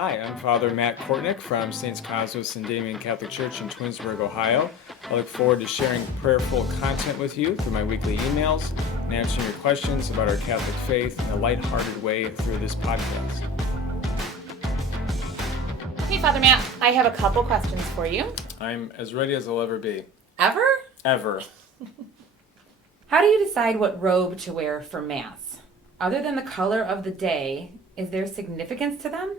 Hi, I'm Father Matt Kortnick from St. Cosmos and Damian Catholic Church in Twinsburg, Ohio. I look forward to sharing prayerful content with you through my weekly emails and answering your questions about our Catholic faith in a lighthearted way through this podcast. Hey, Father Matt, I have a couple questions for you. I'm as ready as I'll ever be. Ever? Ever. How do you decide what robe to wear for Mass? Other than the color of the day, is there significance to them?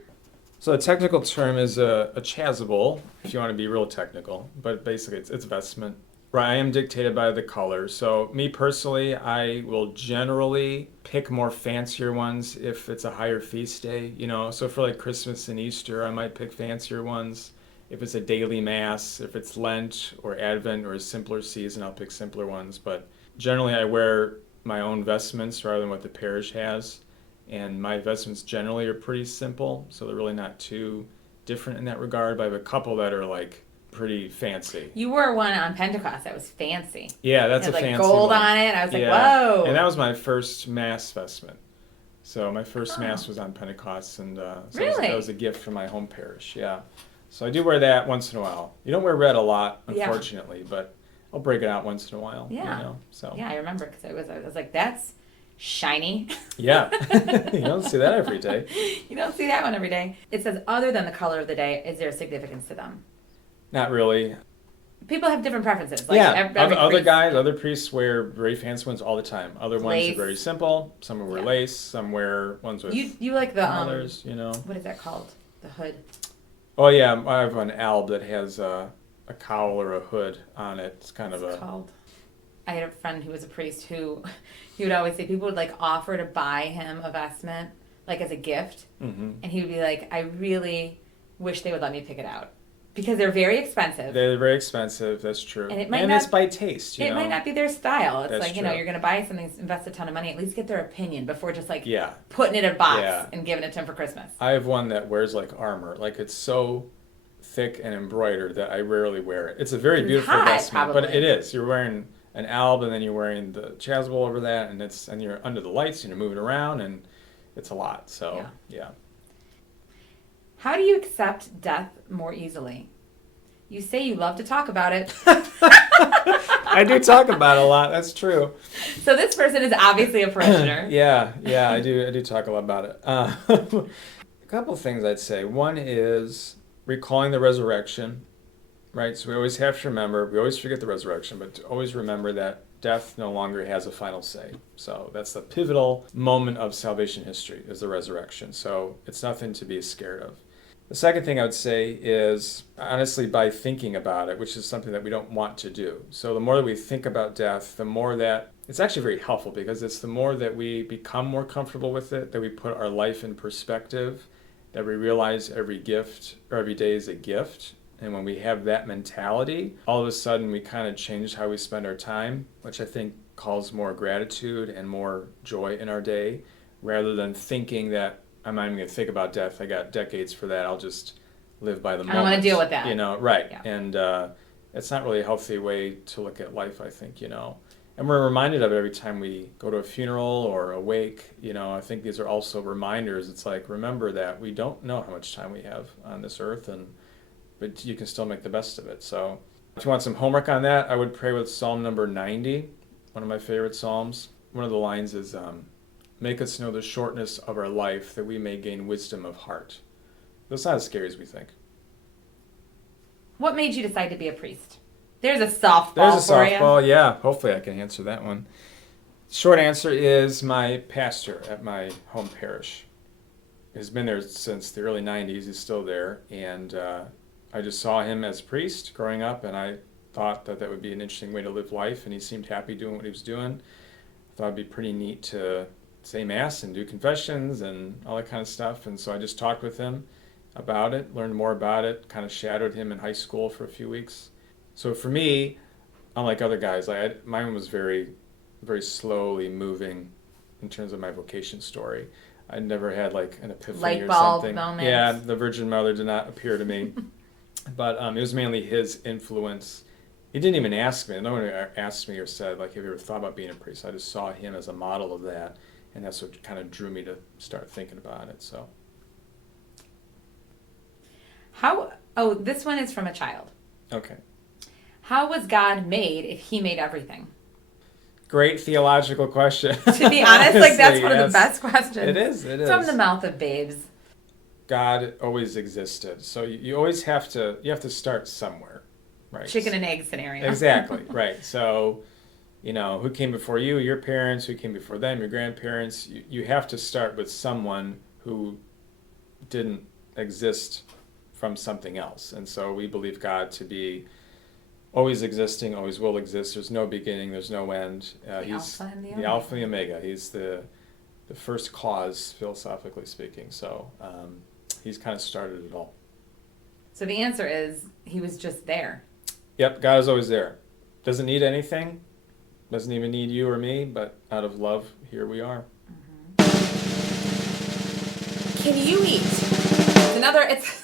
So a technical term is a chasuble, if you want to be real technical, but basically it's vestment. Right, I am dictated by the color. So me personally, I will generally pick more fancier ones if it's a higher feast day, So for like Christmas and Easter, I might pick fancier ones. If it's a daily Mass, if it's Lent or Advent or a simpler season, I'll pick simpler ones. But generally I wear my own vestments rather than what the parish has. And my vestments generally are pretty simple, so they're really not too different in that regard. But I have a couple that are like pretty fancy. You wore one on Pentecost that was fancy. Yeah, that's it had, a fancy gold one. on it. I was like, Yeah. whoa. And that was my first Mass vestment. So my first Mass was on Pentecost, and so Really? that was a gift from my home parish. Yeah. So I do wear that once in a while. You don't wear red a lot, unfortunately, but I'll break it out once in a while. Yeah. So. Yeah, I remember because I was like, that's shiny. Yeah. You don't see that every day. You don't see that one every day. It says, other than the color of the day, is there significance to them? Not really. People have different preferences. Other priests wear very fancy ones all the time. Other ones are very simple. Some wear lace. Some wear ones with you like the colors, What is that called? The hood. Oh yeah, I have an alb that has a cowl or a hood on it. It's kind of called. I had a friend who was a priest who he would always say people would like offer to buy him a vestment like as a gift, and he would be like, I really wish they would let me pick it out because they're very expensive. They're very expensive. That's true. And it's by taste. It might not be their style. It's that's like true. You're going to buy something, invest a ton of money, at least get their opinion before just like putting it in a box and giving it to them for Christmas. I have one that wears like armor, like it's so thick and embroidered that I rarely wear it. It's a very beautiful vestment, but it is. You're wearing an alb, and then you're wearing the chasuble over that, and you're under the lights, and you're moving around, and it's a lot. So yeah. How do you accept death more easily? You say you love to talk about it. I do talk about it a lot. That's true. So this person is obviously a parishioner. Yeah, I do talk a lot about it. A couple of things I'd say. One is recalling the resurrection. Right, so we always have to remember, we always forget the resurrection, but to always remember that death no longer has a final say. So that's the pivotal moment of salvation history, is the resurrection. So it's nothing to be scared of. The second thing I would say is, honestly, by thinking about it, which is something that we don't want to do. So the more that we think about death, the more that, it's actually very helpful because it's the more that we become more comfortable with it, that we put our life in perspective, that we realize every gift, or every day is a gift. And when we have that mentality, all of a sudden we kind of change how we spend our time, which I think calls more gratitude and more joy in our day, rather than thinking that I'm not even going to think about death. I got decades for that. I'll just live by the moment. I don't want to deal with that. Right. Yeah. And it's not really a healthy way to look at life, I think, And we're reminded of it every time we go to a funeral or a wake. I think these are also reminders. It's like, remember that we don't know how much time we have on this earth, but you can still make the best of it. So if you want some homework on that, I would pray with Psalm number 90, one of my favorite Psalms. One of the lines is, make us know the shortness of our life that we may gain wisdom of heart. That's not as scary as we think. What made you decide to be a priest? There's a softball for you. Yeah. Hopefully I can answer that one. Short answer is my pastor at my home parish. He's been there since the early 90s. He's still there. And I just saw him as a priest growing up, and I thought that would be an interesting way to live life, and he seemed happy doing what he was doing. I thought it'd be pretty neat to say Mass and do confessions and all that kind of stuff, and so I just talked with him about it, learned more about it, kind of shadowed him in high school for a few weeks. So for me, unlike other guys, mine was very, very slowly moving in terms of my vocation story. I never had like an epiphany or something. Moment. Yeah, the Virgin Mother did not appear to me. But it was mainly his influence. He didn't even ask me. No one asked me or said, like, have you ever thought about being a priest? I just saw him as a model of that, and that's what kind of drew me to start thinking about it. So Oh, this one is from a child. Okay. How was God made if he made everything? Great theological question. To be honest, like that's one of the best questions. It is. From the mouth of babes. God always existed. So you always have to start somewhere, right? Chicken and egg scenario. Exactly, right. So, who came before you? Your parents. Who came before them? Your grandparents. You have to start with someone who didn't exist from something else. And so we believe God to be always existing, always will exist. There's no beginning, there's no end. He's Alpha and the the Omega. Alpha and the Omega. He's the first cause, philosophically speaking. So he's kind of started it all. So the answer is he was just there. Yep, God is always there. Doesn't need anything. Doesn't even need you or me, but out of love, here we are. Can you eat? It's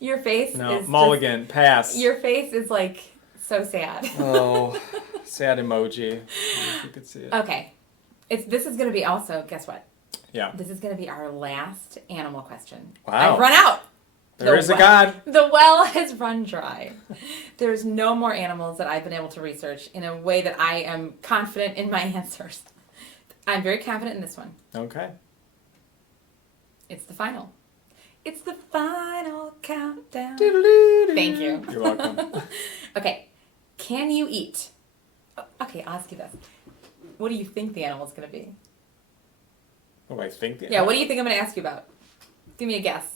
your face No, is mulligan, pass. Your face is like so sad. Oh, sad emoji. If you could see it. Okay. This is going to be also, guess what? Yeah. This is going to be our last animal question. Wow. I've run out. There is a God. The well has run dry. There's no more animals that I've been able to research in a way that I am confident in my answers. I'm very confident in this one. Okay. It's the final. It's the final countdown. Doodle-doo-doo. Thank you. You're welcome. Okay. Can you eat? Oh, okay, I'll ask you this. What do you think the animal's going to be? What do I think? Yeah, what do you think I'm going to ask you about? Give me a guess.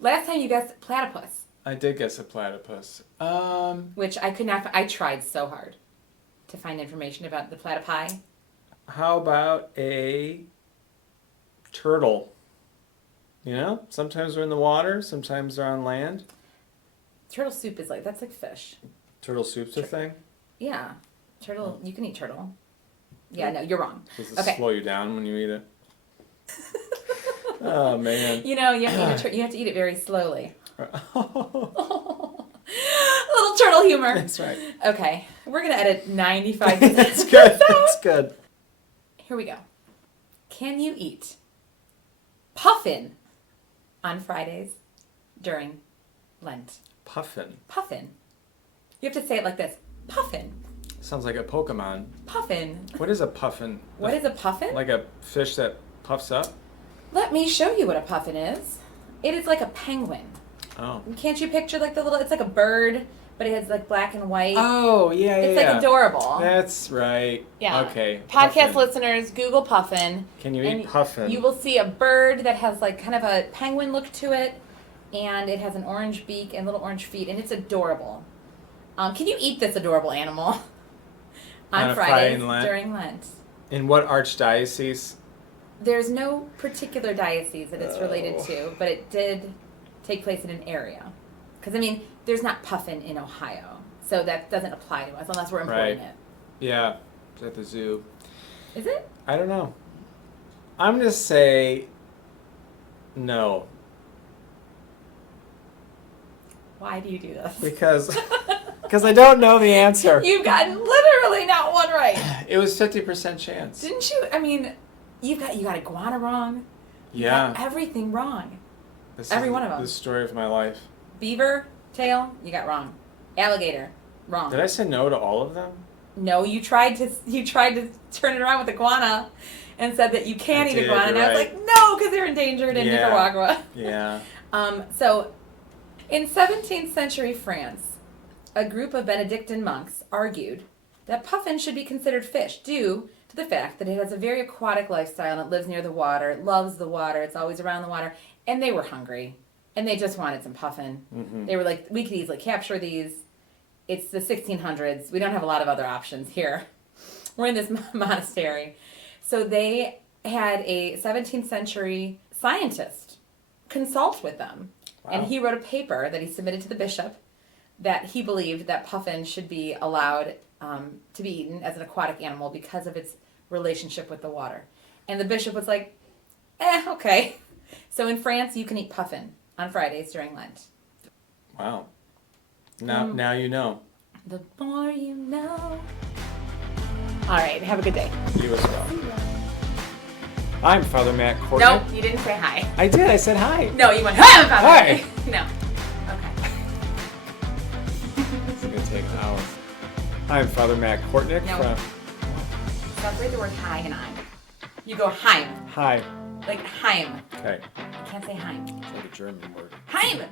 Last time you guessed platypus. I did guess a platypus. Which I could not. I tried so hard to find information about the platypi. How about a turtle? Sometimes they're in the water, sometimes they're on land. Turtle soup that's like fish. Turtle soup's a thing? Yeah. Turtle, you can eat turtle. Yeah, no, you're wrong. Does it Okay. slow you down when you eat it? Oh, man. You have to eat it very slowly. Little turtle humor. That's right. Okay, we're going to edit 95%. That's good. That's good. Here we go. Can you eat puffin on Fridays during Lent? Puffin. Puffin. You have to say it like this. Puffin. Sounds like a Pokemon. Puffin. What is a puffin? What is a puffin? Like a fish that puffs up? Let me show you what a puffin is. It is like a penguin. Oh. Can't you picture like it's like a bird, but it has like black and white. Oh, yeah. It's like adorable. That's right. Yeah. Okay. Podcast puffin. Listeners, Google puffin. Can you eat puffin? You will see a bird that has like kind of a penguin look to it, and it has an orange beak and little orange feet, and it's adorable. Can you eat this adorable animal on Fridays during Lent? In what archdiocese? There's no particular diocese that it's related to, but it did take place in an area. Because, there's not puffin in Ohio, so that doesn't apply to us unless we're importing it. Yeah, it's at the zoo. Is it? I don't know. I'm going to say no. Why do you do this? Because I don't know the answer. You've gotten literally not one right. It was 50% chance. Didn't you? You got iguana wrong. Yeah. You got everything wrong. Every one of them. The story of my life. Beaver tail, you got wrong. Alligator, wrong. Did I say no to all of them? No, you tried to turn it around with iguana, and said that you can't eat iguana, and I was like, no, because they're endangered in Nicaragua. Yeah. So, in 17th century France, a group of Benedictine monks argued that puffin should be considered fish due to the fact that it has a very aquatic lifestyle and it lives near the water, it loves the water, it's always around the water, and they were hungry. And they just wanted some puffin. Mm-hmm. They were like, we could easily capture these. It's the 1600s. We don't have a lot of other options here. We're in this monastery. So they had a 17th century scientist consult with them. Wow. And he wrote a paper that he submitted to the bishop that he believed that puffin should be allowed to be eaten as an aquatic animal because of its relationship with the water. And the bishop was like, okay. So in France, you can eat puffin on Fridays during Lent. Wow. Now you know. The more you know. All right, have a good day. You as well. I'm Father Matt Courtney. Nope, you didn't say hi. I did. I said hi. No, you went, hi, I'm Father Hi. No. Okay. hour. I'm Father Matt Kortnick No. from... Separate the word hi and I'm. You go Heim. Hi. Like Heim. Okay. You can't say Heim. It's like a German word. Heim!